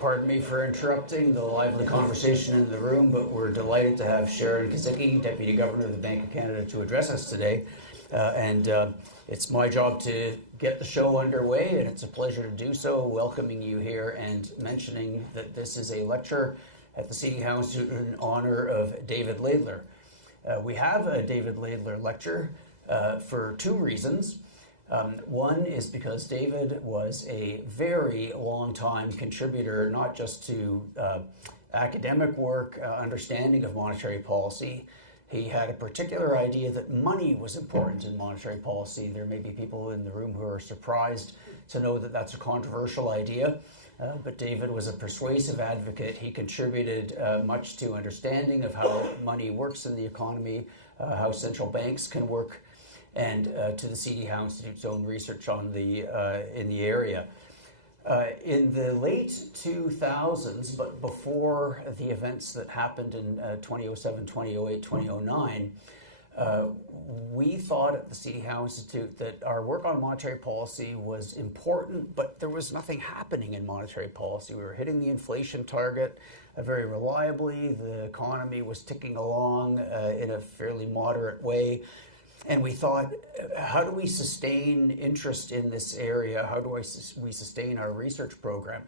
Pardon me for interrupting the lively conversation in the room, but we're delighted to have Sharon Kozicki, Deputy Governor of the Bank of Canada, to address us today. It's my job to get the show underway, and it's a pleasure to do so, welcoming you here and mentioning that this is a lecture at the City House in honor of David Laidler. We have a David Laidler lecture for two reasons. One is because David was a very long-time contributor, not just to academic work, understanding of monetary policy. He had a particular idea that money was important in monetary policy. There may be people in the room who are surprised to know that that's a controversial idea, but David was a persuasive advocate. He contributed much to understanding of how money works in the economy, how central banks can work, and to the City House to do its own research on in the area. In the late 2000s, but before the events that happened in 2007, 2008, 2009, we thought at the City House Institute that our work on monetary policy was important, but there was nothing happening in monetary policy. We were hitting the inflation target very reliably. The economy was ticking along in a fairly moderate way. And we thought, how do we sustain interest in this area? How do we sustain our research program?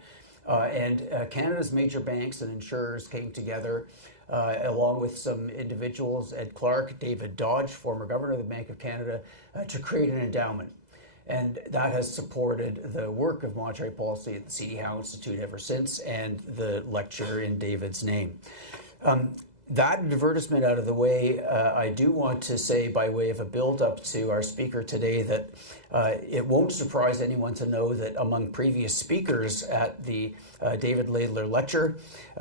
Canada's major banks and insurers came together, along with some individuals, Ed Clark, David Dodge, former governor of the Bank of Canada, to create an endowment. And that has supported the work of monetary policy at the City House Institute ever since, and the lecture in David's name. That advertisement out of the way, I do want to say, by way of a build-up to our speaker today, that it won't surprise anyone to know that among previous speakers at the David Laidler lecture,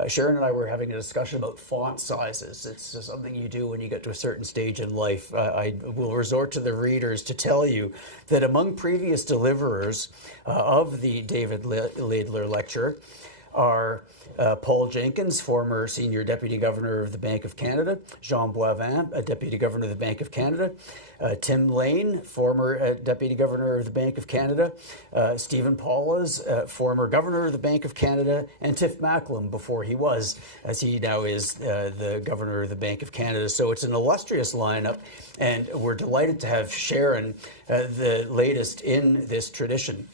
Sharon and I were having a discussion about font sizes. It's just something you do when you get to a certain stage in life. I will resort to the readers to tell you that among previous deliverers of the David Laidler lecture are Paul Jenkins, former Senior Deputy Governor of the Bank of Canada; Jean Boivin, Deputy Governor of the Bank of Canada; Tim Lane, former Deputy Governor of the Bank of Canada; Stephen Paulas, former Governor of the Bank of Canada; and Tiff Macklem, before he was, as he now is, the Governor of the Bank of Canada. So it's an illustrious lineup, and we're delighted to have Sharon, the latest in this tradition.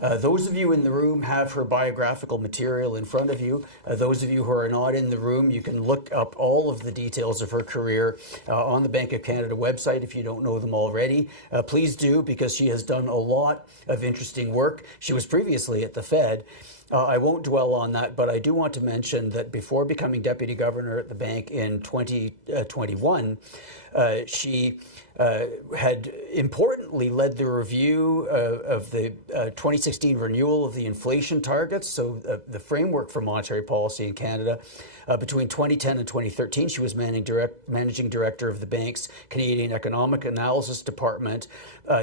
Those of you in the room have her biographical material in front of you. Those of you who are not in the room, you can look up all of the details of her career on the Bank of Canada website if you don't know them already. Please do, because she has done a lot of interesting work. She was previously at the Fed. I won't dwell on that, but I do want to mention that before becoming Deputy Governor at the bank in 2021, she had importantly led the review of the 2016 renewal of the inflation targets, so the framework for monetary policy in Canada. Between 2010 and 2013, she was managing director of the bank's Canadian Economic Analysis Department.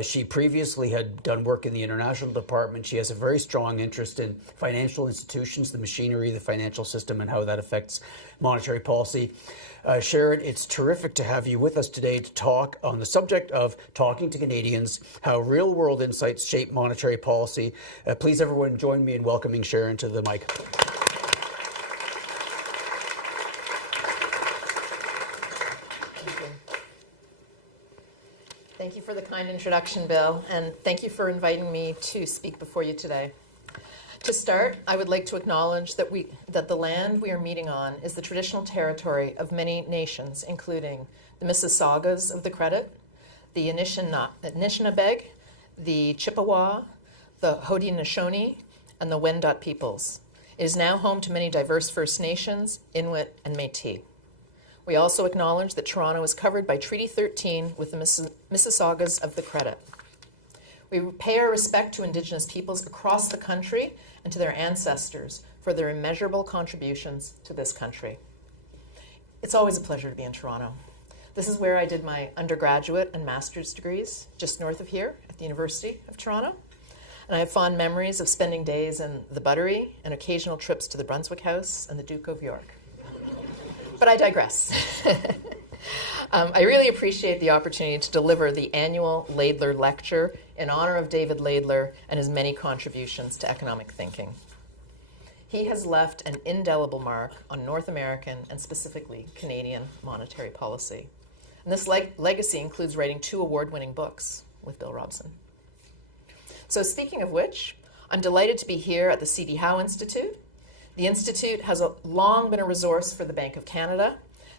She previously had done work in the international department. She has a very strong interest in financial institutions, the machinery, the financial system, and how that affects monetary policy. Sharon, it's terrific to have you with us today to talk on the subject of talking to Canadians, how real-world insights shape monetary policy. Please, everyone, join me in welcoming Sharon to the mic. Thank you for the kind introduction, Bill, and thank you for inviting me to speak before you today. To start, I would like to acknowledge that the land we are meeting on is the traditional territory of many nations, including the Mississaugas of the Credit, the Anishinaabe, the Chippewa, the Haudenosaunee, and the Wendat peoples. It is now home to many diverse First Nations, Inuit, and Métis. We also acknowledge that Toronto is covered by Treaty 13 with the Mississaugas of the Credit. We pay our respect to Indigenous peoples across the country and to their ancestors for their immeasurable contributions to this country. It's always a pleasure to be in Toronto. This is where I did my undergraduate and master's degrees, just north of here at the University of Toronto. And I have fond memories of spending days in the Buttery and occasional trips to the Brunswick House and the Duke of York. But I digress. I really appreciate the opportunity to deliver the annual Laidler Lecture in honor of David Laidler and his many contributions to economic thinking. He has left an indelible mark on North American and specifically Canadian monetary policy. And this legacy includes writing 2 award-winning books with Bill Robson. So speaking of which, I'm delighted to be here at the C.D. Howe Institute. The Institute has long been a resource for the Bank of Canada,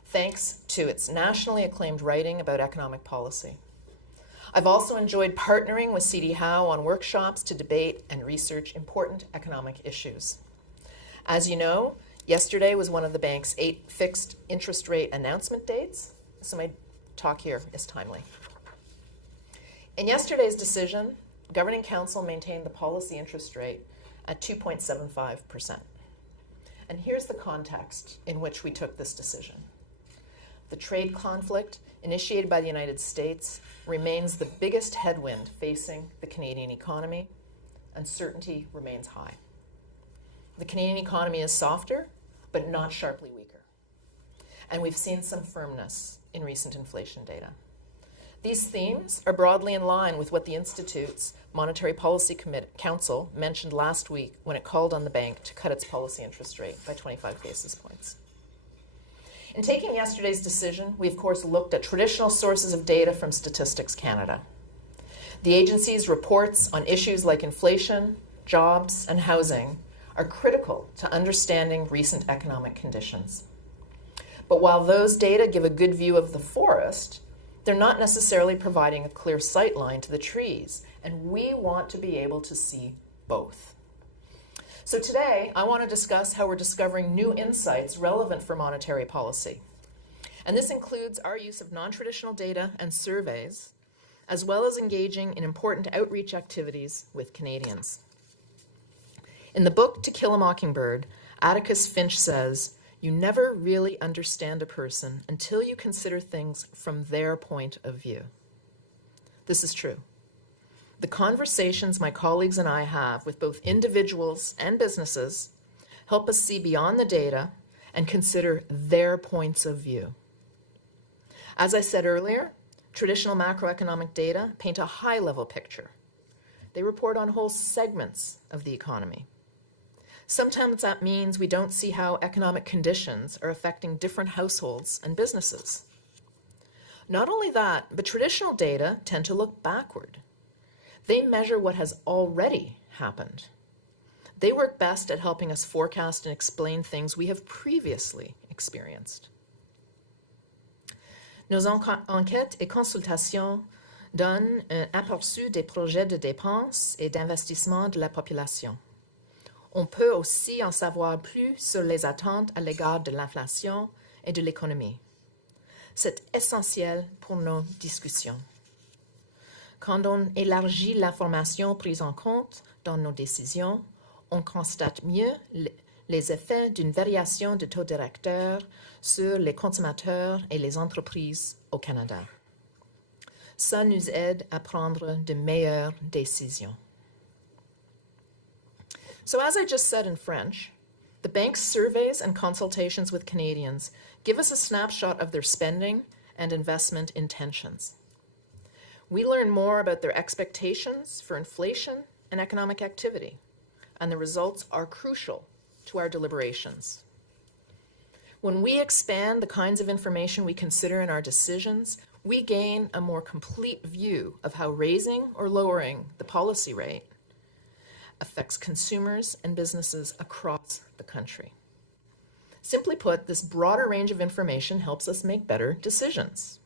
thanks to its nationally acclaimed writing about economic policy. I've also enjoyed partnering with C.D. Howe on workshops to debate and research important economic issues. As you know, yesterday was one of the bank's 8 fixed interest rate announcement dates, so my talk here is timely. In yesterday's decision, Governing Council maintained the policy interest rate at 2.75%. And here's the context in which we took this decision. The trade conflict initiated by the United States remains the biggest headwind facing the Canadian economy. Uncertainty remains high. The Canadian economy is softer, but not sharply weaker. And we've seen some firmness in recent inflation data. These themes are broadly in line with what the Institute's Monetary Policy Council mentioned last week when it called on the bank to cut its policy interest rate by 25 basis points. In taking yesterday's decision, we of course looked at traditional sources of data from Statistics Canada. The agency's reports on issues like inflation, jobs, and housing are critical to understanding recent economic conditions. But while those data give a good view of the forest, they're not necessarily providing a clear sight line to the trees, and we want to be able to see both. So today, I want to discuss how we're discovering new insights relevant for monetary policy. And this includes our use of non-traditional data and surveys, as well as engaging in important outreach activities with Canadians. In the book To Kill a Mockingbird, Atticus Finch says, "You never really understand a person until you consider things from their point of view." This is true. The conversations my colleagues and I have with both individuals and businesses help us see beyond the data and consider their points of view. As I said earlier, traditional macroeconomic data paint a high-level picture. They report on whole segments of the economy. Sometimes that means we don't see how economic conditions are affecting different households and businesses. Not only that, but traditional data tend to look backward. They measure what has already happened. They work best at helping us forecast and explain things we have previously experienced. Nos enquêtes et consultations donnent un aperçu des projets de dépenses et d'investissement de la population. On peut aussi en savoir plus sur les attentes à l'égard de l'inflation et de l'économie. C'est essentiel pour nos discussions. Quand on élargit l'information prise en compte dans nos décisions, on constate mieux les effets d'une variation de taux directeur sur les consommateurs et les entreprises au Canada. Ça nous aide à prendre de meilleures décisions. So as I just said in French, the bank's surveys and consultations with Canadians give us a snapshot of their spending and investment intentions. We learn more about their expectations for inflation and economic activity, and the results are crucial to our deliberations. When we expand the kinds of information we consider in our decisions, we gain a more complete view of how raising or lowering the policy rate affects consumers and businesses across the country. Simply put, this broader range of information helps us make better decisions.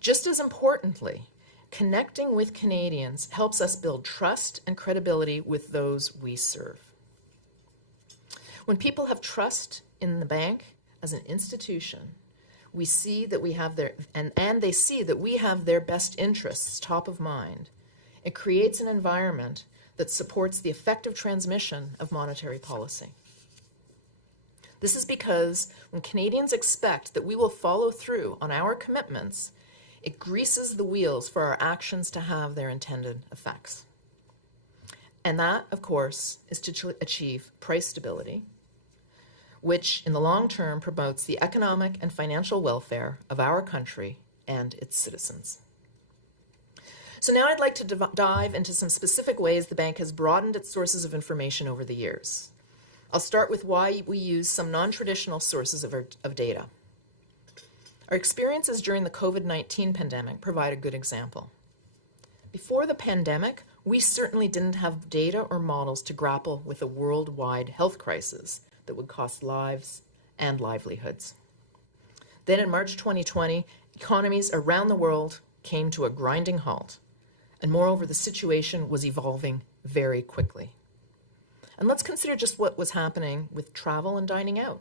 Just as importantly, connecting with Canadians helps us build trust and credibility with those we serve. When people have trust in the bank as an institution, we see that we have their, and they see that we have their best interests top of mind. It creates an environment that supports the effective transmission of monetary policy. This is because when Canadians expect that we will follow through on our commitments, it greases the wheels for our actions to have their intended effects. And that, of course, is to achieve price stability, which in the long term promotes the economic and financial welfare of our country and its citizens. So now I'd like to dive into some specific ways the bank has broadened its sources of information over the years. I'll start with why we use some non-traditional sources of data. Our experiences during the COVID-19 pandemic provide a good example. Before the pandemic, we certainly didn't have data or models to grapple with a worldwide health crisis that would cost lives and livelihoods. Then in March 2020, economies around the world came to a grinding halt, and moreover, the situation was evolving very quickly. And let's consider just what was happening with travel and dining out.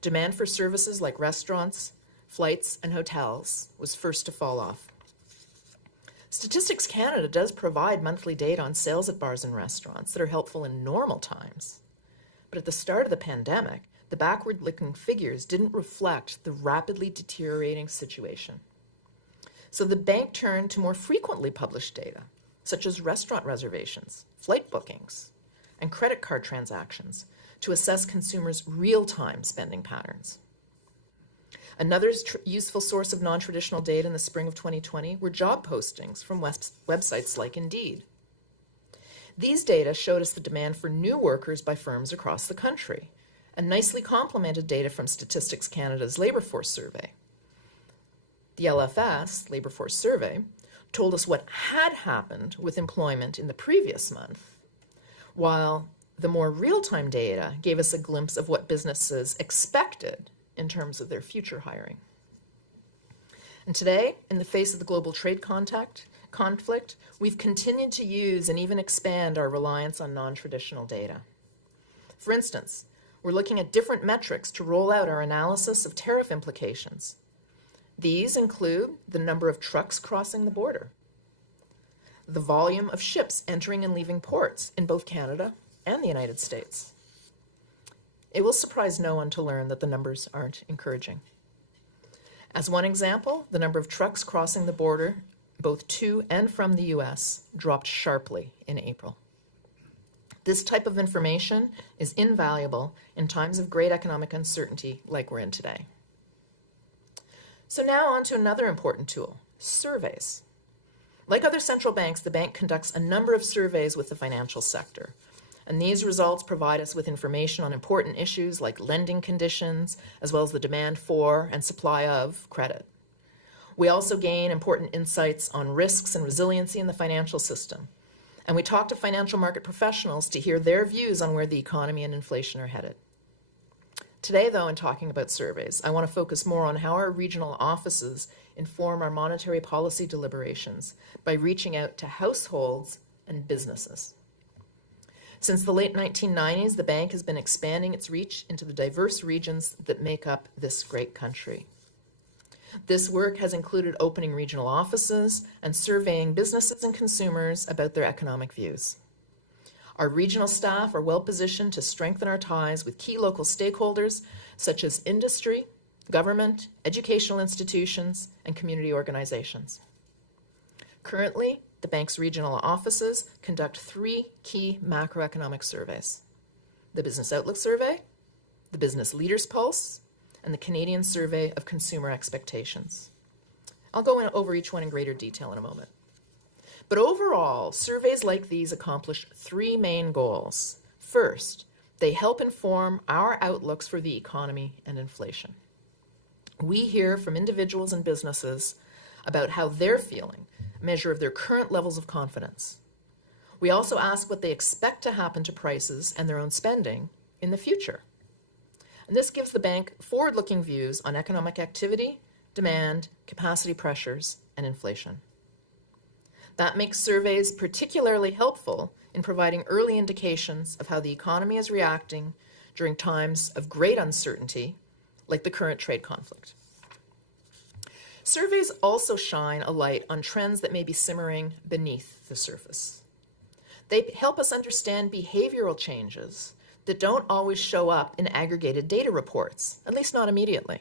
Demand for services like restaurants, flights, and hotels was first to fall off. Statistics Canada does provide monthly data on sales at bars and restaurants that are helpful in normal times. But at the start of the pandemic, the backward-looking figures didn't reflect the rapidly deteriorating situation. So the bank turned to more frequently published data, such as restaurant reservations, flight bookings, and credit card transactions to assess consumers' real-time spending patterns. Another useful source of non-traditional data in the spring of 2020 were job postings from websites like Indeed. These data showed us the demand for new workers by firms across the country, and nicely complemented data from Statistics Canada's Labour Force Survey. The LFS, Labour Force Survey, told us what had happened with employment in the previous month, while the more real-time data gave us a glimpse of what businesses expected in terms of their future hiring. And today, in the face of the global trade conflict, we've continued to use and even expand our reliance on non-traditional data. For instance, we're looking at different metrics to roll out our analysis of tariff implications. These include the number of trucks crossing the border, the volume of ships entering and leaving ports in both Canada and the United States. It will surprise no one to learn that the numbers aren't encouraging. As one example, the number of trucks crossing the border, both to and from the US, dropped sharply in April. This type of information is invaluable in times of great economic uncertainty like we're in today. So now on to another important tool, surveys. Like other central banks, the bank conducts a number of surveys with the financial sector. And these results provide us with information on important issues like lending conditions, as well as the demand for and supply of credit. We also gain important insights on risks and resiliency in the financial system. And we talk to financial market professionals to hear their views on where the economy and inflation are headed. Today, though, in talking about surveys, I want to focus more on how our regional offices inform our monetary policy deliberations by reaching out to households and businesses. Since the late 1990s, the bank has been expanding its reach into the diverse regions that make up this great country. This work has included opening regional offices and surveying businesses and consumers about their economic views. Our regional staff are well positioned to strengthen our ties with key local stakeholders such as industry, government, educational institutions, and community organizations. Currently, the bank's regional offices conduct 3 key macroeconomic surveys: the Business Outlook Survey, the Business Leaders Pulse, and the Canadian Survey of Consumer Expectations. I'll go over each one in greater detail in a moment. But overall, surveys like these accomplish 3 main goals. First, they help inform our outlooks for the economy and inflation. We hear from individuals and businesses about how they're feeling, a measure of their current levels of confidence. We also ask what they expect to happen to prices and their own spending in the future. And this gives the bank forward-looking views on economic activity, demand, capacity pressures, and inflation. That makes surveys particularly helpful in providing early indications of how the economy is reacting during times of great uncertainty, like the current trade conflict. Surveys also shine a light on trends that may be simmering beneath the surface. They help us understand behavioral changes that don't always show up in aggregated data reports, at least not immediately.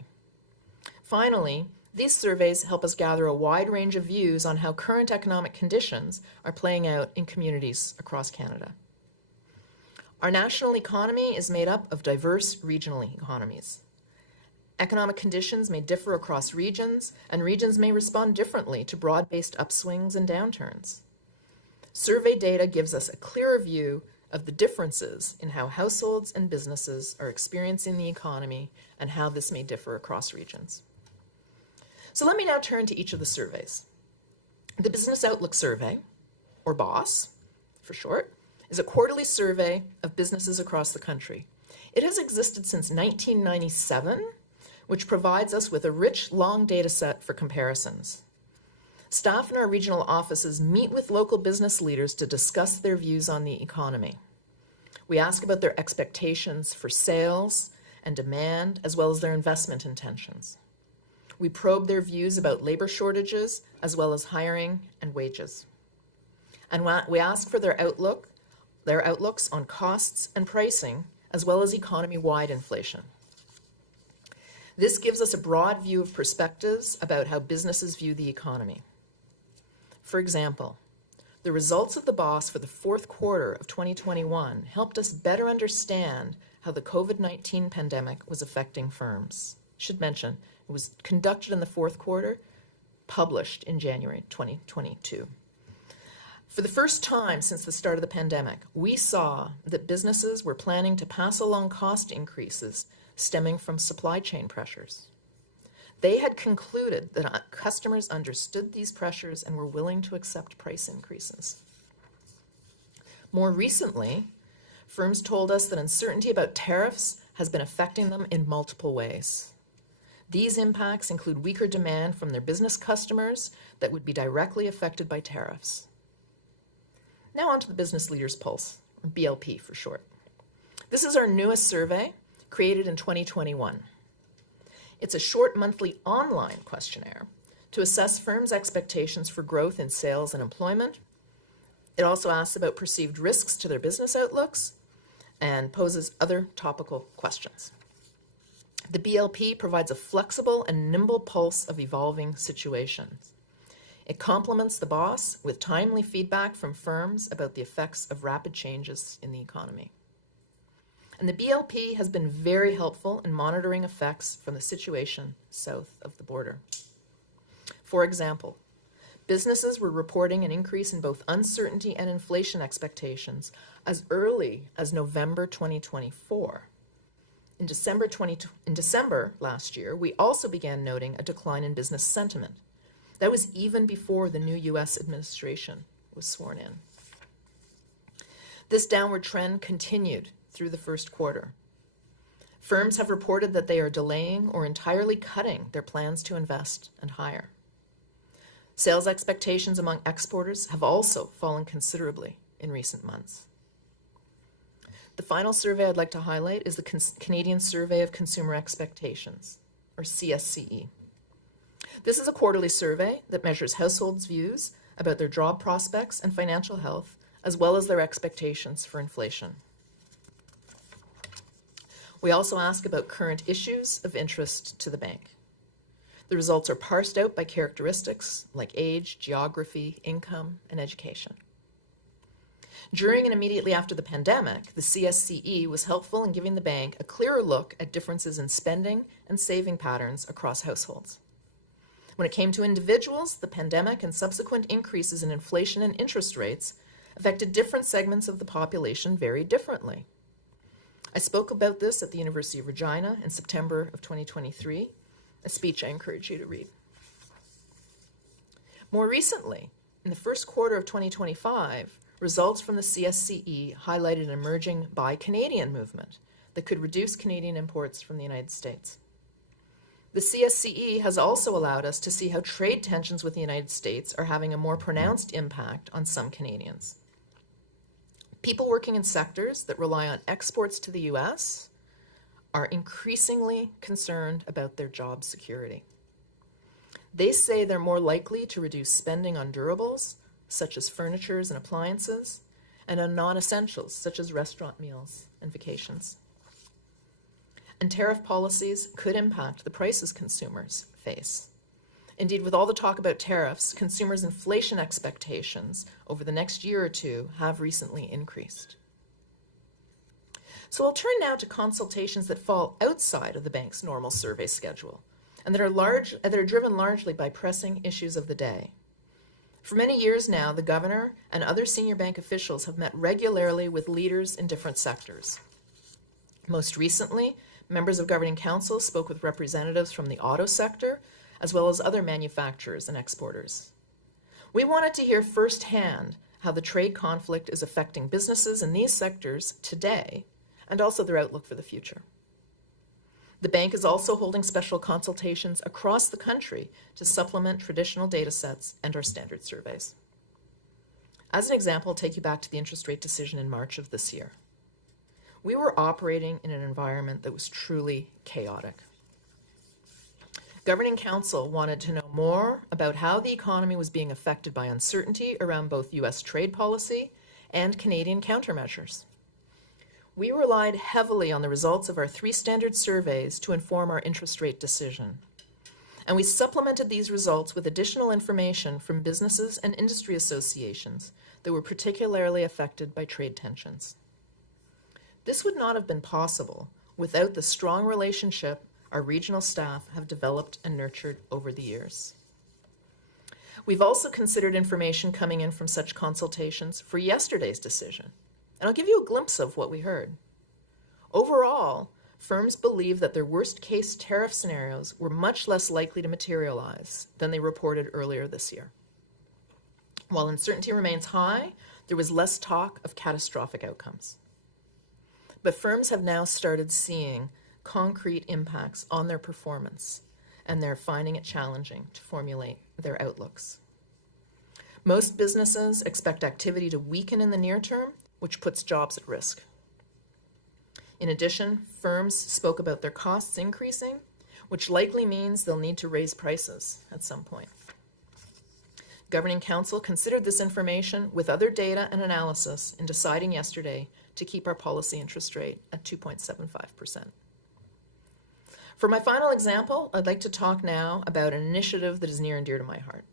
Finally, these surveys help us gather a wide range of views on how current economic conditions are playing out in communities across Canada. Our national economy is made up of diverse regional economies. Economic conditions may differ across regions, and regions may respond differently to broad-based upswings and downturns. Survey data gives us a clearer view of the differences in how households and businesses are experiencing the economy and how this may differ across regions. So let me now turn to each of the surveys. The Business Outlook Survey, or BOSS for short, is a quarterly survey of businesses across the country. It has existed since 1997, which provides us with a rich, long data set for comparisons. Staff in our regional offices meet with local business leaders to discuss their views on the economy. We ask about their expectations for sales and demand, as well as their investment intentions. We probe their views about labor shortages, as well as hiring and wages. And we ask for their outlooks on costs and pricing, as well as economy-wide inflation. This gives us a broad view of perspectives about how businesses view the economy. For example, the results of the BOSS for the fourth quarter of 2021 helped us better understand how the COVID-19 pandemic was affecting firms. I should mention, it was conducted in the fourth quarter, published in January 2022. For the first time since the start of the pandemic, we saw that businesses were planning to pass along cost increases stemming from supply chain pressures. They had concluded that customers understood these pressures and were willing to accept price increases. More recently, firms told us that uncertainty about tariffs has been affecting them in multiple ways. These impacts include weaker demand from their business customers that would be directly affected by tariffs. Now on to the Business Leaders Pulse, or BLP for short. This is our newest survey, created in 2021. It's a short monthly online questionnaire to assess firms' expectations for growth in sales and employment. It also asks about perceived risks to their business outlooks and poses other topical questions. The BLP provides a flexible and nimble pulse of evolving situations. It complements the BOSS with timely feedback from firms about the effects of rapid changes in the economy. And the BLP has been very helpful in monitoring effects from the situation south of the border. For example, businesses were reporting an increase in both uncertainty and inflation expectations as early as November 2024. In December last year, we also began noting a decline in business sentiment. That was even before the new U.S. administration was sworn in. This downward trend continued through the first quarter. Firms have reported that they are delaying or entirely cutting their plans to invest and hire. Sales expectations among exporters have also fallen considerably in recent months. The final survey I'd like to highlight is the Canadian Survey of Consumer Expectations, or CSCE. This is a quarterly survey that measures households' views about their job prospects and financial health, as well as their expectations for inflation. We also ask about current issues of interest to the bank. The results are parsed out by characteristics like age, geography, income, and education. During and immediately after the pandemic, the CSCE was helpful in giving the bank a clearer look at differences in spending and saving patterns across households. When it came to individuals, the pandemic and subsequent increases in inflation and interest rates affected different segments of the population very differently. I spoke about this at the University of Regina in September of 2023, a speech I encourage you to read. More recently, in the first quarter of 2025, results from the CSCE highlighted an emerging Buy Canadian movement that could reduce Canadian imports from the United States. The CSCE has also allowed us to see how trade tensions with the United States are having a more pronounced impact on some Canadians. People working in sectors that rely on exports to the U.S. are increasingly concerned about their job security. They say they're more likely to reduce spending on durables, such as furnitures and appliances, and on non-essentials, such as restaurant meals and vacations. And tariff policies could impact the prices consumers face. Indeed, with all the talk about tariffs, consumers' inflation expectations over the next year or two have recently increased. So I'll turn now to consultations that fall outside of the bank's normal survey schedule and that are driven largely by pressing issues of the day. For many years now, the governor and other senior bank officials have met regularly with leaders in different sectors. Most recently, members of Governing Council spoke with representatives from the auto sector, as well as other manufacturers and exporters. We wanted to hear firsthand how the trade conflict is affecting businesses in these sectors today, and also their outlook for the future. The bank is also holding special consultations across the country to supplement traditional data sets and our standard surveys. As an example, I'll take you back to the interest rate decision in March of this year. We were operating in an environment that was truly chaotic. Governing Council wanted to know more about how the economy was being affected by uncertainty around both U.S. trade policy and Canadian countermeasures. We relied heavily on the results of our 3 standard surveys to inform our interest rate decision. And we supplemented these results with additional information from businesses and industry associations that were particularly affected by trade tensions. This would not have been possible without the strong relationship our regional staff have developed and nurtured over the years. We've also considered information coming in from such consultations for yesterday's decision, and I'll give you a glimpse of what we heard. Overall, firms believe that their worst-case tariff scenarios were much less likely to materialize than they reported earlier this year. While uncertainty remains high, there was less talk of catastrophic outcomes. But firms have now started seeing concrete impacts on their performance, and they're finding it challenging to formulate their outlooks. Most businesses expect activity to weaken in the near term, which puts jobs at risk. In addition, firms spoke about their costs increasing, which likely means they'll need to raise prices at some point. Governing Council considered this information with other data and analysis in deciding yesterday to keep our policy interest rate at 2.75%. For my final example, I'd like to talk now about an initiative that is near and dear to my heart.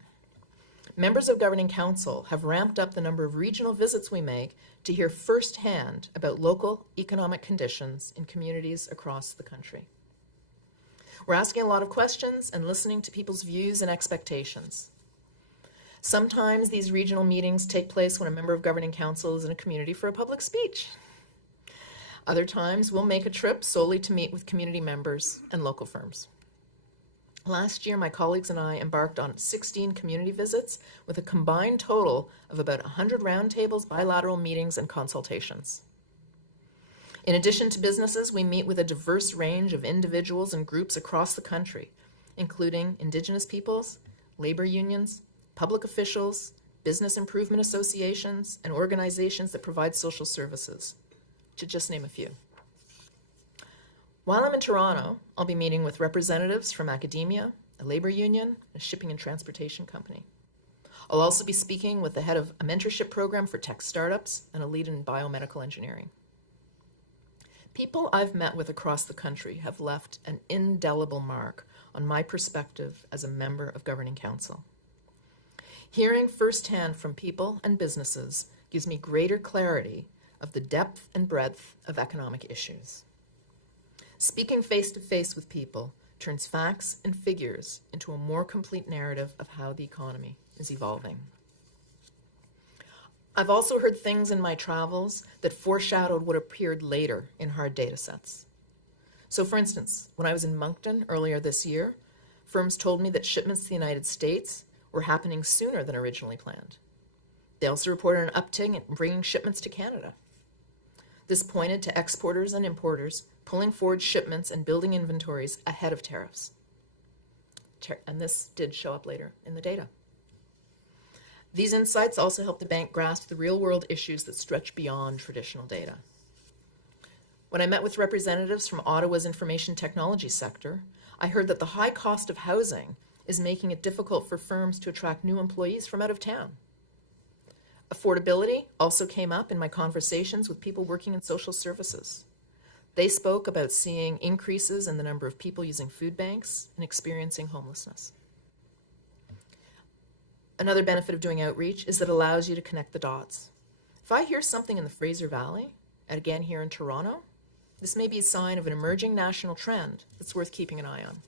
Members of Governing Council have ramped up the number of regional visits we make to hear firsthand about local economic conditions in communities across the country. We're asking a lot of questions and listening to people's views and expectations. Sometimes these regional meetings take place when a member of Governing Council is in a community for a public speech. Other times, we'll make a trip solely to meet with community members and local firms. Last year, my colleagues and I embarked on 16 community visits with a combined total of about 100 roundtables, bilateral meetings, and consultations. In addition to businesses, we meet with a diverse range of individuals and groups across the country, including Indigenous peoples, labor unions, public officials, business improvement associations, and organizations that provide social services, to just name a few. While I'm in Toronto, I'll be meeting with representatives from academia, a labor union, a shipping and transportation company. I'll also be speaking with the head of a mentorship program for tech startups and a lead in biomedical engineering. People I've met with across the country have left an indelible mark on my perspective as a member of Governing Council. Hearing firsthand from people and businesses gives me greater clarity of the depth and breadth of economic issues. Speaking face-to-face with people turns facts and figures into a more complete narrative of how the economy is evolving. I've also heard things in my travels that foreshadowed what appeared later in hard data sets. So for instance, when I was in Moncton earlier this year, firms told me that shipments to the United States were happening sooner than originally planned. They also reported an uptick in bringing shipments to Canada. This pointed to exporters and importers pulling forward shipments and building inventories ahead of tariffs. And this did show up later in the data. These insights also help the bank grasp the real-world issues that stretch beyond traditional data. When I met with representatives from Ottawa's information technology sector, I heard that the high cost of housing is making it difficult for firms to attract new employees from out of town. Affordability also came up in my conversations with people working in social services. They spoke about seeing increases in the number of people using food banks and experiencing homelessness. Another benefit of doing outreach is that it allows you to connect the dots. If I hear something in the Fraser Valley, and again here in Toronto, this may be a sign of an emerging national trend that's worth keeping an eye on.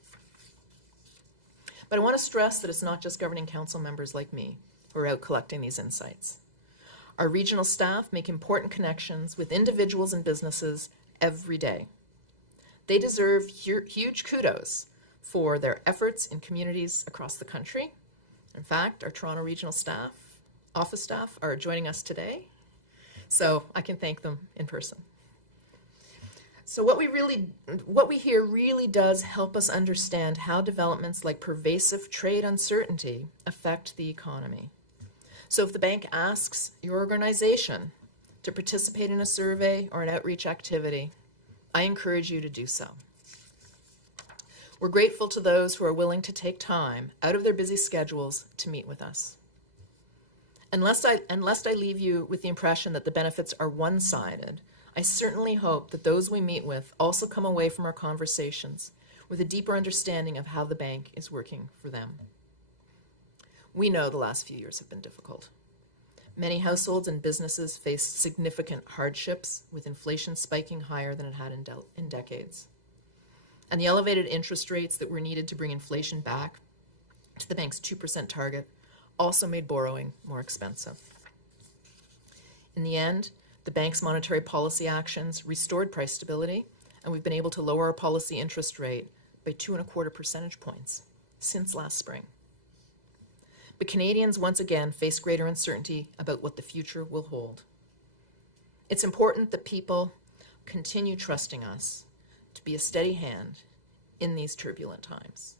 But I want to stress that it's not just Governing Council members like me who are out collecting these insights. Our regional staff make important connections with individuals and businesses every day. They deserve huge kudos for their efforts in communities across the country. In fact, our Toronto regional staff, office staff, are joining us today, so I can thank them in person. So what we hear really does help us understand how developments like pervasive trade uncertainty affect the economy. So if the bank asks your organization to participate in a survey or an outreach activity, I encourage you to do so. We're grateful to those who are willing to take time out of their busy schedules to meet with us. Lest I leave you with the impression that the benefits are one-sided, I certainly hope that those we meet with also come away from our conversations with a deeper understanding of how the bank is working for them. We know the last few years have been difficult. Many households and businesses face significant hardships, with inflation spiking higher than it had in decades. And the elevated interest rates that were needed to bring inflation back to the bank's 2% target also made borrowing more expensive. In the end, the bank's monetary policy actions restored price stability, and we've been able to lower our policy interest rate by 2.25 percentage points since last spring. But Canadians once again face greater uncertainty about what the future will hold. It's important that people continue trusting us to be a steady hand in these turbulent times.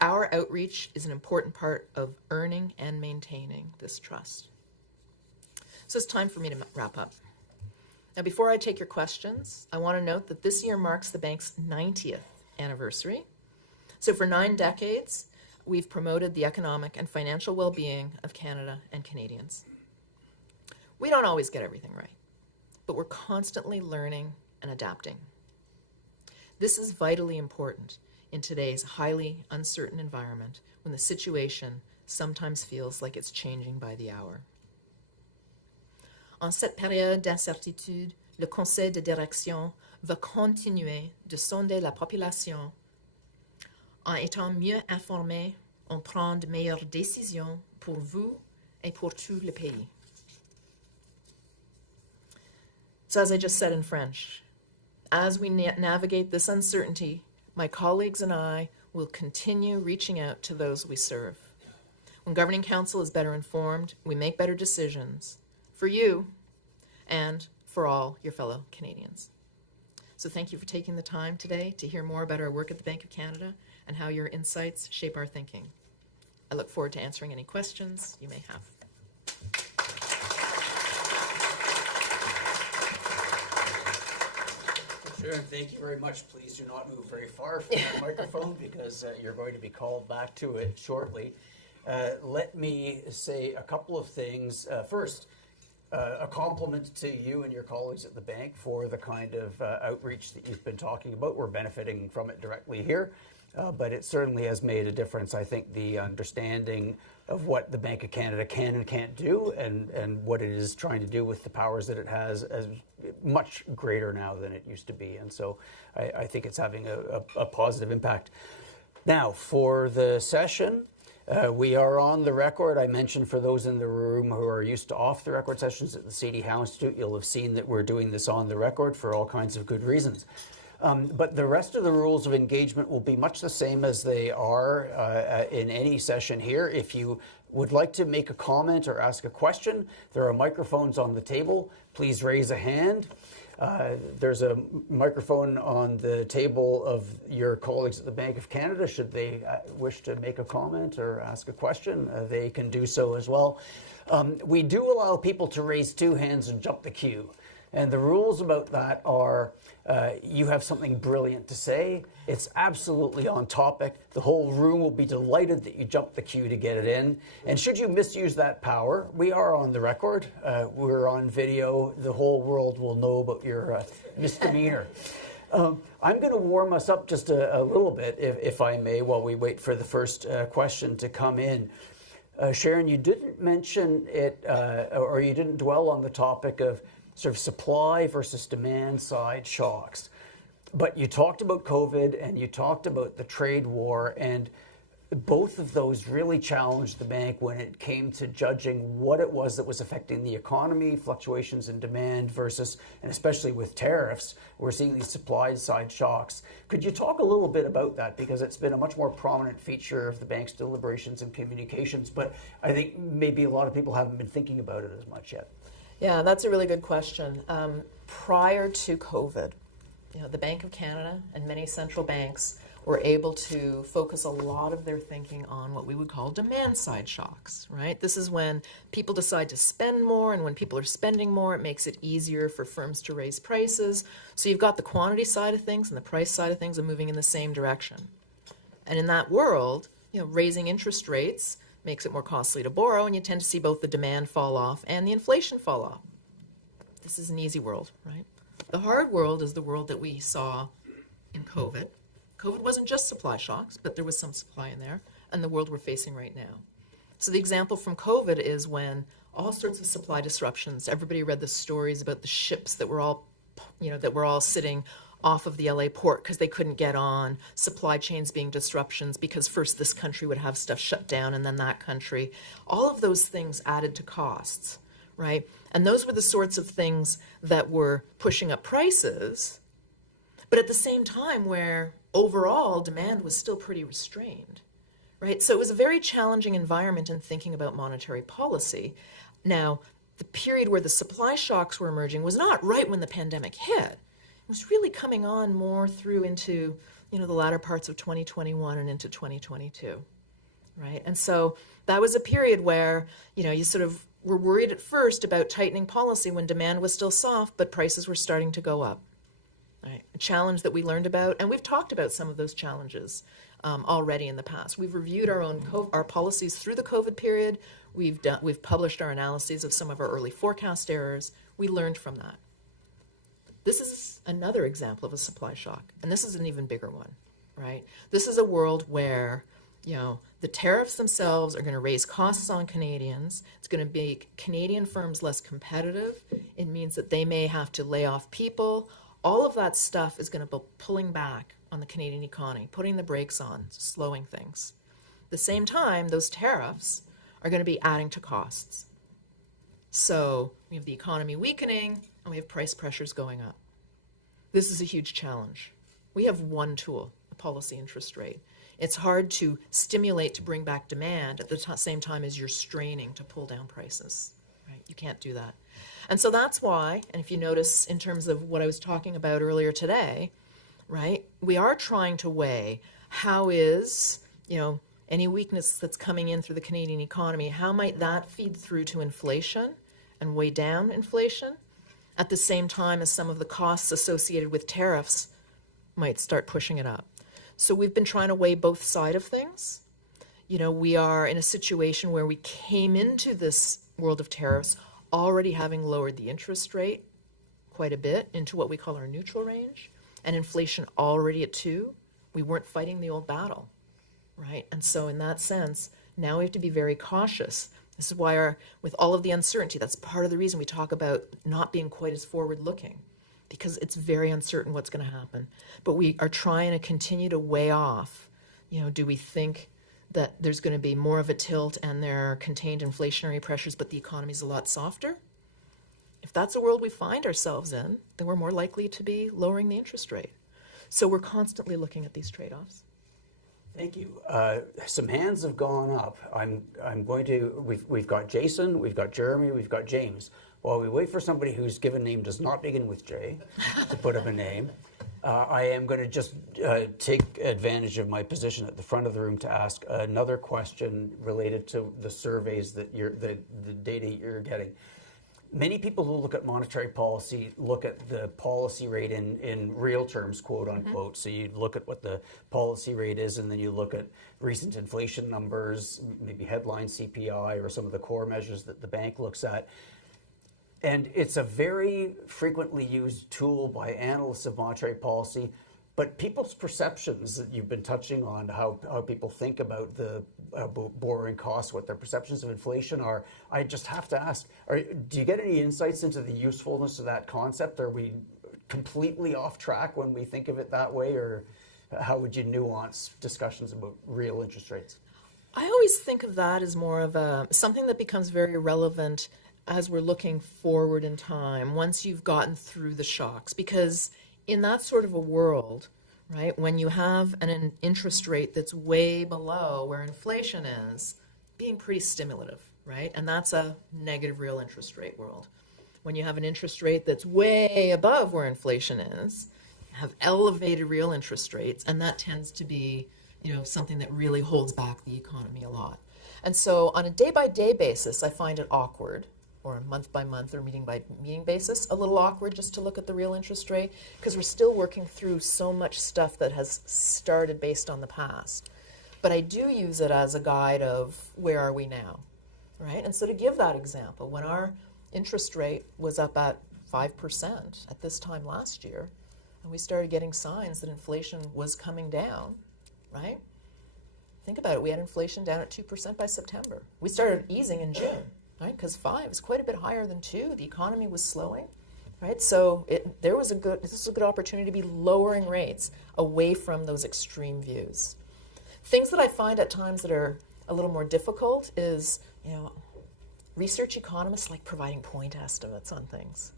Our outreach is an important part of earning and maintaining this trust. So it's time for me to wrap up. Now, before I take your questions, I want to note that this year marks the bank's 90th anniversary. So for 9 decades, we've promoted the economic and financial well-being of Canada and Canadians. We don't always get everything right, but we're constantly learning and adapting. This is vitally important in today's highly uncertain environment when the situation sometimes feels like it's changing by the hour. En cette période d'incertitude, le Conseil de direction va continuer de sonder la population en étant mieux informé, en prendre meilleures décisions pour vous et pour tout le pays. So as I just said in French, as we navigate this uncertainty, my colleagues and I will continue reaching out to those we serve. When Governing Council is better informed, we make better decisions for you and for all your fellow Canadians. So thank you for taking the time today to hear more about our work at the Bank of Canada and how your insights shape our thinking. I look forward to answering any questions you may have. Sharon, thank you very much. Please do not move very far from that microphone because you're going to be called back to it shortly. Let me say a couple of things. First, a compliment to you and your colleagues at the bank for the kind of outreach that you've been talking about. We're benefiting from it directly here, but it certainly has made a difference. I think the understanding of what the Bank of Canada can and can't do and what it is trying to do with the powers that it has is much greater now than it used to be. And so I think it's having a positive impact. Now, for the session, we are on the record. I mentioned for those in the room who are used to off-the-record sessions at the CD Howe Institute, you'll have seen that we're doing this on the record for all kinds of good reasons. But the rest of the rules of engagement will be much the same as they are in any session here. If you would like to make a comment or ask a question, there are microphones on the table. Please raise a hand. There's a microphone on the table of your colleagues at the Bank of Canada. Should they wish to make a comment or ask a question, they can do so as well. We do allow people to raise 2 hands and jump the queue. And the rules about that are you have something brilliant to say. It's absolutely on topic. The whole room will be delighted that you jumped the queue to get it in. And should you misuse that power, we are on the record. We're on video. The whole world will know about your misdemeanor. I'm going to warm us up just a little bit, if I may, while we wait for the first question to come in. Sharon, you didn't mention it, or you didn't dwell on the topic of sort of supply versus demand side shocks. But you talked about COVID and you talked about the trade war, and both of those really challenged the bank when it came to judging what it was that was affecting the economy, fluctuations in demand versus, and especially with tariffs, we're seeing these supply side shocks. Could you talk a little bit about that? Because it's been a much more prominent feature of the bank's deliberations and communications, but I think maybe a lot of people haven't been thinking about it as much yet. Yeah, that's a really good question. Prior to COVID, the Bank of Canada and many central banks were able to focus a lot of their thinking on what we would call demand side shocks, right? This is when people decide to spend more, and when people are spending more, it makes it easier for firms to raise prices. So you've got the quantity side of things and the price side of things are moving in the same direction. And in that world, raising interest rates makes it more costly to borrow, and you tend to see both the demand fall off and the inflation fall off. This is an easy world, right? The hard world is the world that we saw in COVID. COVID wasn't just supply shocks, but there was some supply in there, and the world we're facing right now. So the example from COVID is when all sorts of supply disruptions, everybody read the stories about the ships that were all, sitting off of the LA port because they couldn't get on, supply chains being disruptions because first this country would have stuff shut down and then that country. All of those things added to costs, right? And those were the sorts of things that were pushing up prices, but at the same time where overall demand was still pretty restrained, right? So it was a very challenging environment in thinking about monetary policy. Now, the period where the supply shocks were emerging was not right when the pandemic hit. It was really coming on more through into, the latter parts of 2021 and into 2022, right? And so that was a period where, you sort of were worried at first about tightening policy when demand was still soft, but prices were starting to go up. Right. A challenge that we learned about, and we've talked about some of those challenges already in the past. We've reviewed our policies through the COVID period. We've published our analyses of some of our early forecast errors. We learned from that. This is another example of a supply shock, and this is an even bigger one, right? This is a world where, the tariffs themselves are going to raise costs on Canadians. It's going to make Canadian firms less competitive. It means that they may have to lay off people. All of that stuff is going to be pulling back on the Canadian economy, putting the brakes on, slowing things. At the same time, those tariffs are going to be adding to costs. So we have the economy weakening, and we have price pressures going up. This is a huge challenge. We have one tool, a policy interest rate. It's hard to stimulate to bring back demand at the same time as you're straining to pull down prices. Right? You can't do that. And so that's why, and if you notice in terms of what I was talking about earlier today, right, we are trying to weigh how is, any weakness that's coming in through the Canadian economy, how might that feed through to inflation and weigh down inflation at the same time as some of the costs associated with tariffs might start pushing it up. So we've been trying to weigh both sides of things. We are in a situation where we came into this world of tariffs already having lowered the interest rate quite a bit into what we call our neutral range, and inflation already at 2, we weren't fighting the old battle, right? And so in that sense, now we have to be very cautious. This is why with all of the uncertainty, that's part of the reason we talk about not being quite as forward-looking, because it's very uncertain what's going to happen. But we are trying to continue to weigh off, do we think that there's going to be more of a tilt and there are contained inflationary pressures, but the economy's a lot softer? If that's a world we find ourselves in, then we're more likely to be lowering the interest rate. So we're constantly looking at these trade-offs. Thank you. Some hands have gone up. We've got Jason, we've got Jeremy, we've got James. While we wait for somebody whose given name does not begin with J to put up a name, I am going to just take advantage of my position at the front of the room to ask another question related to the surveys that the data you're getting. Many people who look at monetary policy look at the policy rate in real terms, quote unquote. So you look at what the policy rate is, and then you look at recent inflation numbers, maybe headline CPI or some of the core measures that the bank looks at. And it's a very frequently used tool by analysts of monetary policy, but people's perceptions that you've been touching on, how people think about the borrowing costs, what their perceptions of inflation are, I just have to ask, do you get any insights into the usefulness of that concept? Are we completely off track when we think of it that way, or how would you nuance discussions about real interest rates? I always think of that as more of something that becomes very relevant as we're looking forward in time, once you've gotten through the shocks. Because in that sort of a world, right, when you have an interest rate that's way below where inflation is, being pretty stimulative, right? And that's a negative real interest rate world. When you have an interest rate that's way above where inflation is, you have elevated real interest rates, and that tends to be, something that really holds back the economy a lot. And so on a day-by-day basis, I find it awkward, or a month-by-month or meeting-by-meeting basis, a little awkward just to look at the real interest rate, because we're still working through so much stuff that has started based on the past. But I do use it as a guide of where are we now, right? And so to give that example, when our interest rate was up at 5% at this time last year, and we started getting signs that inflation was coming down, right? Think about it. We had inflation down at 2% by September. We started easing in June, right? Because 5 is quite a bit higher than 2. The economy was slowing, right? So this was a good opportunity to be lowering rates away from those extreme views. Things that I find at times that are a little more difficult is, research economists like providing point estimates on things.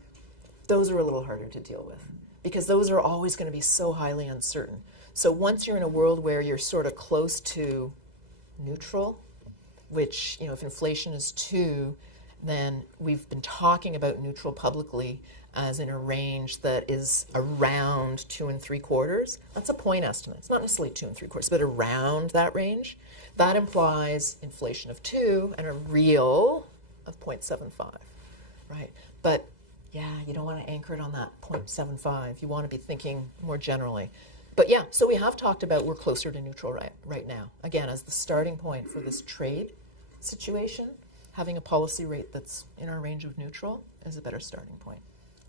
Those are a little harder to deal with because those are always going to be so highly uncertain. So once you're in a world where you're sort of close to neutral, which, if inflation is 2, then we've been talking about neutral publicly as in a range that is around 2 3/4. That's a point estimate. It's not necessarily 2 3/4, but around that range. That implies inflation of 2 and a real of 0.75, right? But yeah, you don't want to anchor it on that 0.75. You want to be thinking more generally. But yeah, so we have talked about we're closer to neutral right now. Again, as the starting point for this trade situation, having a policy rate that's in our range of neutral is a better starting point.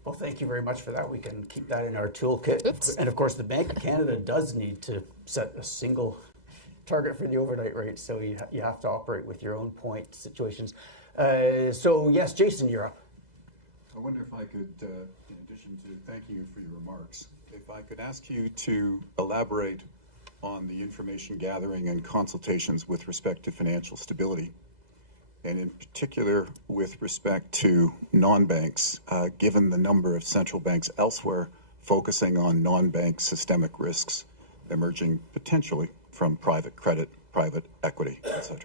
Well, thank you very much for that. We can keep that in our toolkit. Oops. And of course, the Bank of Canada does need to set a single target for the overnight rate, so you have to operate with your own point situations. So yes, Jason, you're up. I wonder if I could, in addition to thanking you for your remarks, if I could ask you to elaborate on the information gathering and consultations with respect to financial stability, and in particular with respect to non-banks, given the number of central banks elsewhere focusing on non-bank systemic risks emerging potentially from private credit, private equity, etc.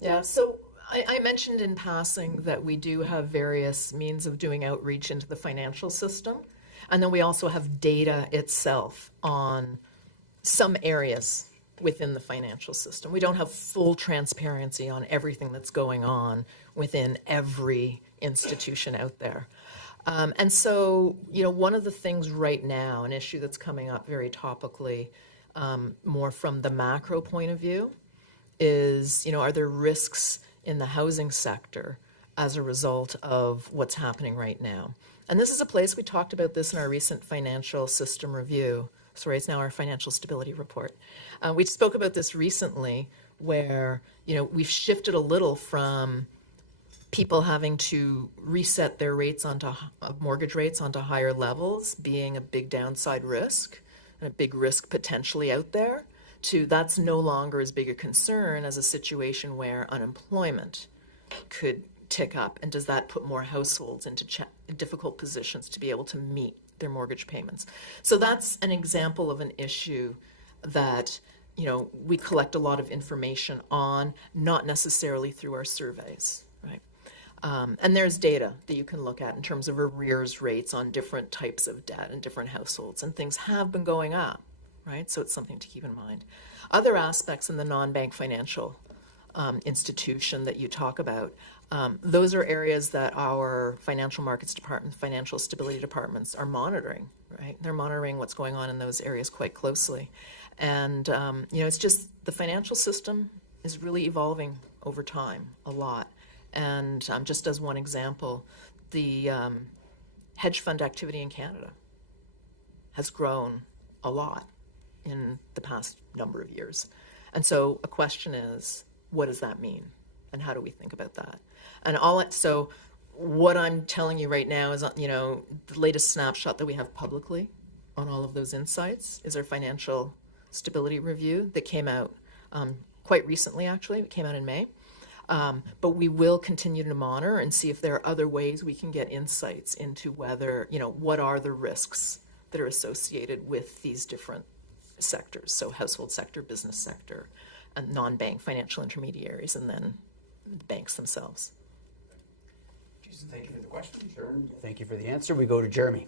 Yeah, so I mentioned in passing that we do have various means of doing outreach into the financial system, and then we also have data itself on some areas within the financial system. We don't have full transparency on everything that's going on within every institution out there. And so, one of the things right now, an issue that's coming up very topically, more from the macro point of view, is, are there risks in the housing sector as a result of what's happening right now? And this is a place, we talked about this in our recent financial system review. Sorry, it's now our financial stability report. We spoke about this recently where, we've shifted a little from people having to reset their rates mortgage rates onto higher levels being a big downside risk and a big risk potentially out there, to that's no longer as big a concern as a situation where unemployment could tick up, and does that put more households into difficult positions to be able to meet their mortgage payments? So that's an example of an issue that we collect a lot of information on, not necessarily through our surveys, right? And there's data that you can look at in terms of arrears rates on different types of debt and different households, and things have been going up, right? So it's something to keep in mind. Other aspects in the non-bank financial institution that you talk about, those are areas that our financial markets department, financial stability departments are monitoring, right? They're monitoring what's going on in those areas quite closely. And, it's just the financial system is really evolving over time a lot. And just as one example, the hedge fund activity in Canada has grown a lot in the past number of years. And so a question is, what does that mean? And how do we think about that? And so what I'm telling you right now is, the latest snapshot that we have publicly on all of those insights is our financial stability review that came out quite recently, actually. It came out in May. But we will continue to monitor and see if there are other ways we can get insights into whether, what are the risks that are associated with these different sectors. So household sector, business sector, and non-bank financial intermediaries, and then the banks themselves. Jason, thank you for the question. Sharon, thank you for the answer. We go to Jeremy.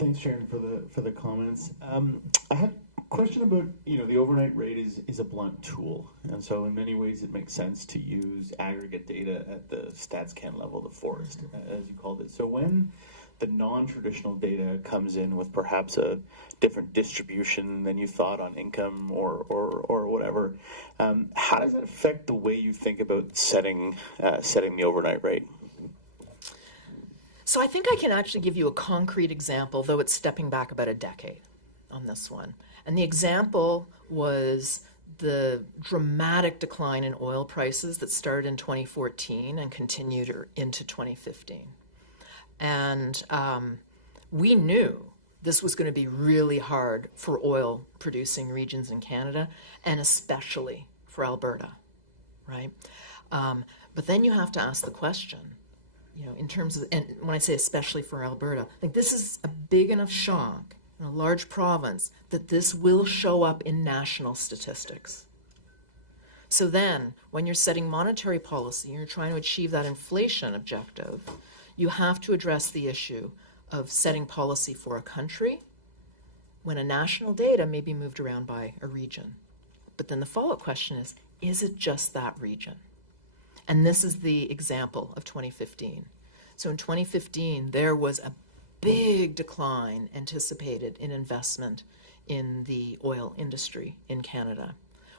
Thanks, Sharon, for the comments. I had a question about, the overnight rate is a blunt tool. And so in many ways it makes sense to use aggregate data at the StatsCan level, the forest, as you called it. So when the non-traditional data comes in with perhaps a different distribution than you thought on income or whatever, how does that affect the way you think about setting the overnight rate? So I think I can actually give you a concrete example, though it's stepping back about a decade on this one. And the example was the dramatic decline in oil prices that started in 2014 and continued into 2015. And we knew this was going to be really hard for oil producing regions in Canada, and especially for Alberta, right? But then you have to ask the question, in terms of, and when I say especially for Alberta, like this is a big enough shock in a large province that this will show up in national statistics. So then, when you're setting monetary policy and you're trying to achieve that inflation objective, you have to address the issue of setting policy for a country when a national data may be moved around by a region. But then the follow-up question is it just that region? And this is the example of 2015. So in 2015, there was a big decline anticipated in investment in the oil industry in Canada.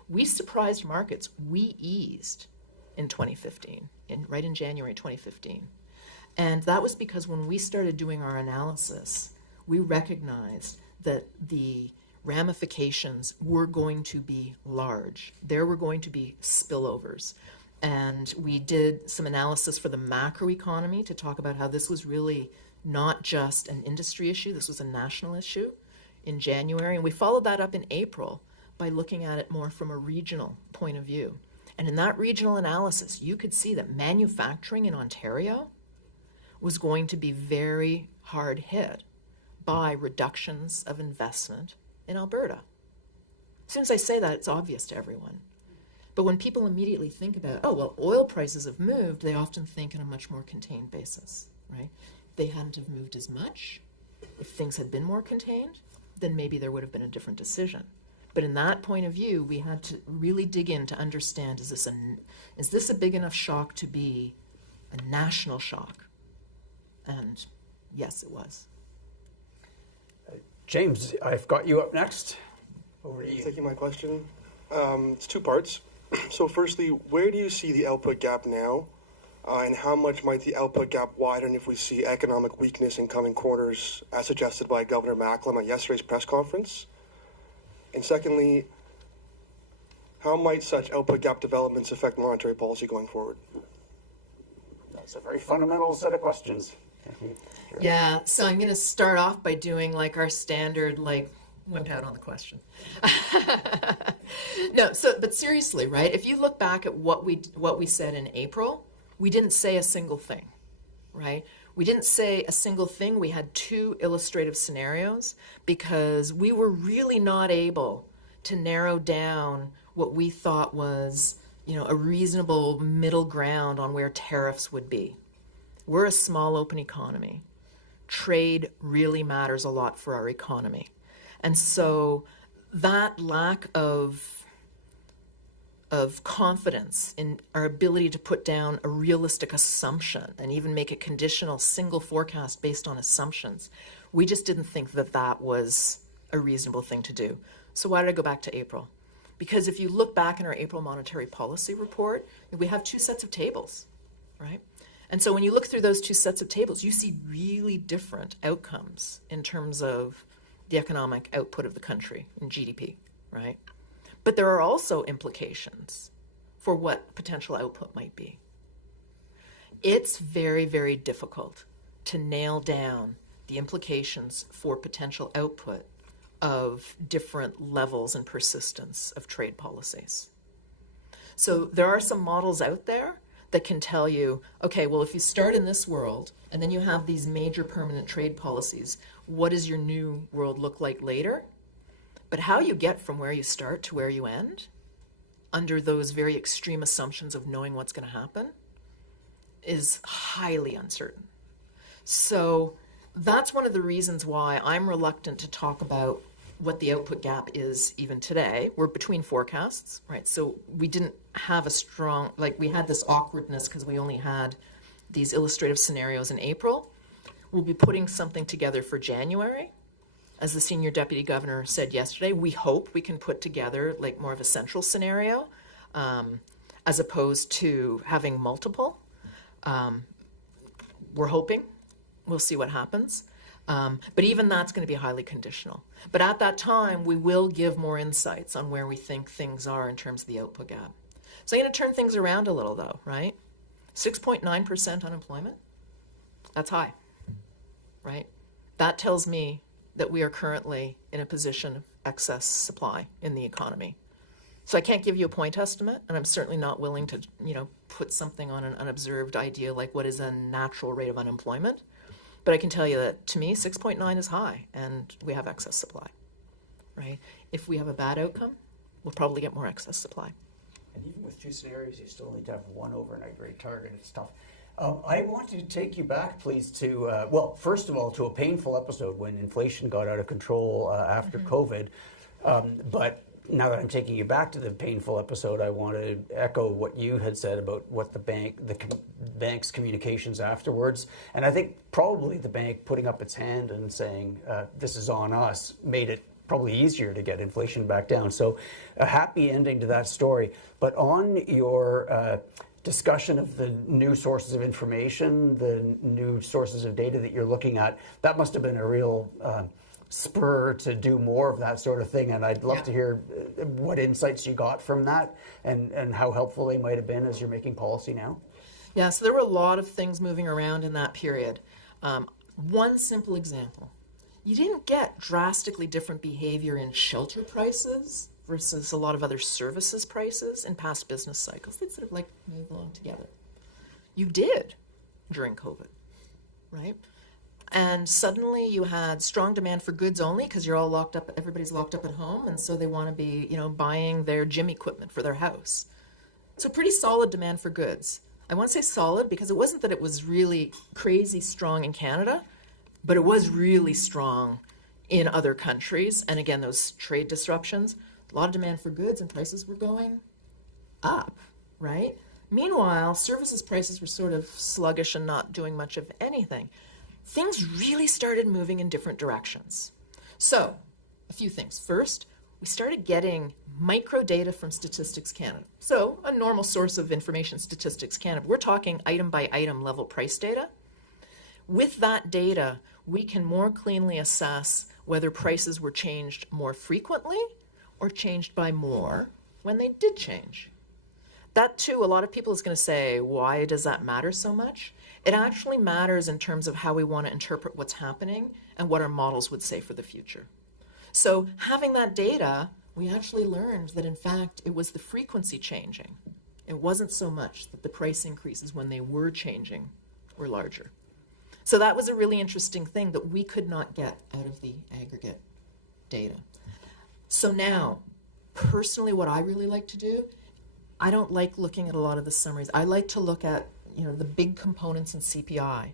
We surprised markets. We eased in 2015, right in January 2015. And that was because when we started doing our analysis, we recognized that the ramifications were going to be large. There were going to be spillovers. And we did some analysis for the macroeconomy to talk about how this was really not just an industry issue, this was a national issue in January. And we followed that up in April by looking at it more from a regional point of view. And in that regional analysis, you could see that manufacturing in Ontario was going to be very hard hit by reductions of investment in Alberta. As soon as I say that, it's obvious to everyone. But when people immediately think about, oil prices have moved, they often think in a much more contained basis, right? If they hadn't have moved as much, if things had been more contained, then maybe there would have been a different decision. But in that point of view, we had to really dig in to understand, is this a big enough shock to be a national shock? And yes, it was. James, I've got you up next. Over to you. Taking my question. It's two parts. So firstly, where do you see the output gap now? And how much might the output gap widen if we see economic weakness in coming quarters, as suggested by Governor Macklem at yesterday's press conference? And secondly, how might such output gap developments affect monetary policy going forward? That's a very fundamental set of questions. Yeah, so I'm going to start off by doing our standard, wimp out on the question. No, but seriously, right? If you look back at what we said in April, we didn't say a single thing, right? We didn't say a single thing. We had two illustrative scenarios because we were really not able to narrow down what we thought was, a reasonable middle ground on where tariffs would be. We're a small open economy. Trade really matters a lot for our economy. And so that lack of confidence in our ability to put down a realistic assumption and even make a conditional single forecast based on assumptions, we just didn't think that was a reasonable thing to do. So why did I go back to April? Because if you look back in our April monetary policy report, we have two sets of tables, right? And so when you look through those two sets of tables, you see really different outcomes in terms of the economic output of the country in GDP, right? But there are also implications for what potential output might be. It's very, very difficult to nail down the implications for potential output of different levels and persistence of trade policies. So there are some models out there that can tell you, okay, well, if you start in this world and then you have these major permanent trade policies, what does your new world look like later? But how you get from where you start to where you end, under those very extreme assumptions of knowing what's going to happen, is highly uncertain. So that's one of the reasons why I'm reluctant to talk about what the output gap is even today. We're between forecasts, right? So we didn't have a strong, like we had this awkwardness because we only had these illustrative scenarios in April. We'll be putting something together for January. As the senior deputy governor said yesterday, we hope we can put together like more of a central scenario as opposed to having multiple. We're hoping. We'll see what happens. But even that's going to be highly conditional. But at that time, we will give more insights on where we think things are in terms of the output gap. So I'm going to turn things around a little, though, right? 6.9% unemployment, that's high, right? That tells me that we are currently in a position of excess supply in the economy. So I can't give you a point estimate, and I'm certainly not willing to, put something on an unobserved idea like what is a natural rate of unemployment. But I can tell you that, to me, 6.9 is high, and we have excess supply, right? If we have a bad outcome, we'll probably get more excess supply. And even with two scenarios, you still need to have one overnight rate target. It's tough. I want to take you back, please, to, first of all, to a painful episode when inflation got out of control after COVID. But now that I'm taking you back to the painful episode, I want to echo what you had said about what the bank's communications afterwards. And I think probably the bank putting up its hand and saying, this is on us, made it probably easier to get inflation back down. So a happy ending to that story. But on your discussion of the new sources of information, the new sources of data that you're looking at, that must have been a real spur to do more of that sort of thing. And I'd love to hear what insights you got from that and how helpful they might have been as you're making policy now. Yeah, so there were a lot of things moving around in that period. One simple example. You didn't get drastically different behavior in shelter prices versus a lot of other services prices in past business cycles. They'd sort of like move along together. You did during COVID, right? And suddenly you had strong demand for goods only because you're all locked up, everybody's locked up at home, and so they want to be, buying their gym equipment for their house. So pretty solid demand for goods. I want to say solid because it wasn't that it was really crazy strong in Canada, but it was really strong in other countries. And again, those trade disruptions, a lot of demand for goods and prices were going up, right? Meanwhile, services prices were sort of sluggish and not doing much of anything. Things really started moving in different directions. So, a few things. First, we started getting micro data from Statistics Canada. So, a normal source of information, Statistics Canada. We're talking item by item level price data. With that data, we can more cleanly assess whether prices were changed more frequently or changed by more when they did change. That too, a lot of people is going to say, why does that matter so much? It actually matters in terms of how we want to interpret what's happening and what our models would say for the future. So having that data, we actually learned that in fact it was the frequency changing. It wasn't so much that the price increases when they were changing were larger. So that was a really interesting thing that we could not get out of the aggregate data. So now, personally, what I really like to do, I don't like looking at a lot of the summaries. I like to look at the big components in CPI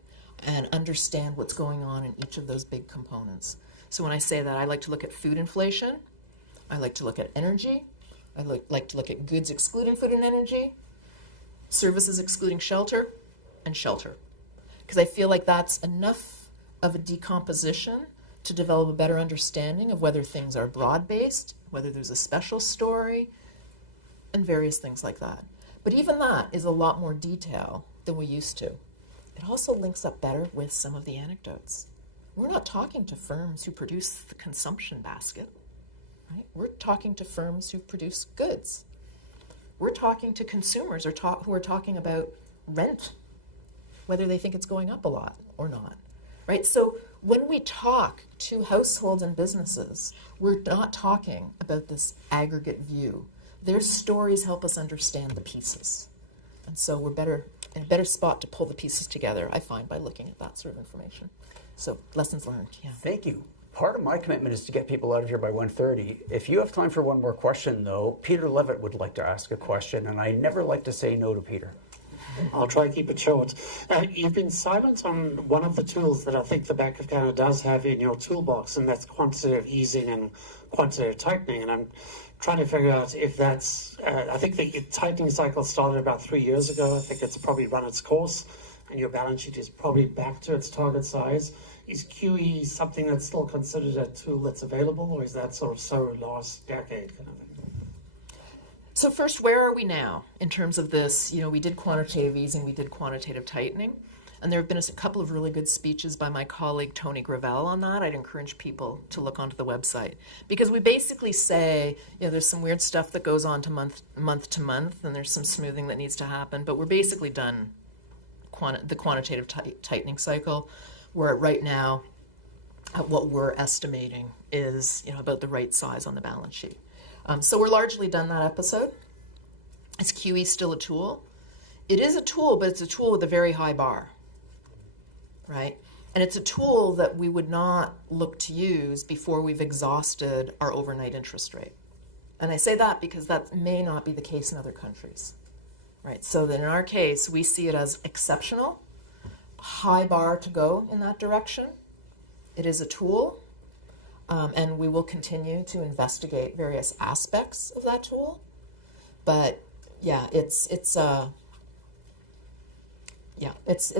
and understand what's going on in each of those big components. So when I say that, I like to look at food inflation, I like to look at energy, I like to look at goods excluding food and energy, services excluding shelter, and shelter. Because I feel like that's enough of a decomposition to develop a better understanding of whether things are broad-based, whether there's a special story, and various things like that. But even that is a lot more detail than we used to. It also links up better with some of the anecdotes. We're not talking to firms who produce the consumption basket, right? We're talking to firms who produce goods. We're talking to consumers who are talking about rent, whether they think it's going up a lot or not, right? So when we talk to households and businesses, we're not talking about this aggregate view. Their stories help us understand the pieces. And so we're in a better spot to pull the pieces together, I find, by looking at that sort of information. So lessons learned, yeah. Thank you. Part of my commitment is to get people out of here by 1:30. If you have time for one more question, though, Peter Levitt would like to ask a question, and I never like to say no to Peter. I'll try to keep it short. You've been silent on one of the tools that I think the Bank of Canada does have in your toolbox, and that's quantitative easing and quantitative tightening. And I'm trying to figure out if that's, I think the tightening cycle started about 3 years ago. I think it's probably run its course, and your balance sheet is probably back to its target size. Is QE something that's still considered a tool that's available, or is that sort of so last decade kind of thing? So first, where are we now in terms of this? We did quantitative easing, we did quantitative tightening, and there have been a couple of really good speeches by my colleague Tony Gravel on that. I'd encourage people to look onto the website, because we basically say, there's some weird stuff that goes on to month to month, and there's some smoothing that needs to happen, but we're basically done the quantitative tightening cycle. We're at right now, what we're estimating is about the right size on the balance sheet. So we're largely done that episode. Is QE still a tool? It is a tool, but it's a tool with a very high bar, right? And it's a tool that we would not look to use before we've exhausted our overnight interest rate. And I say that because that may not be the case in other countries, right? So then in our case, we see it as exceptional, high bar to go in that direction. It is a tool. And we will continue to investigate various aspects of that tool, but yeah, it's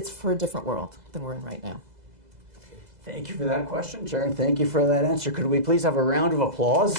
for a different world than we're in right now. Thank you for that question, Sharon. Thank you for that answer. Could we please have a round of applause?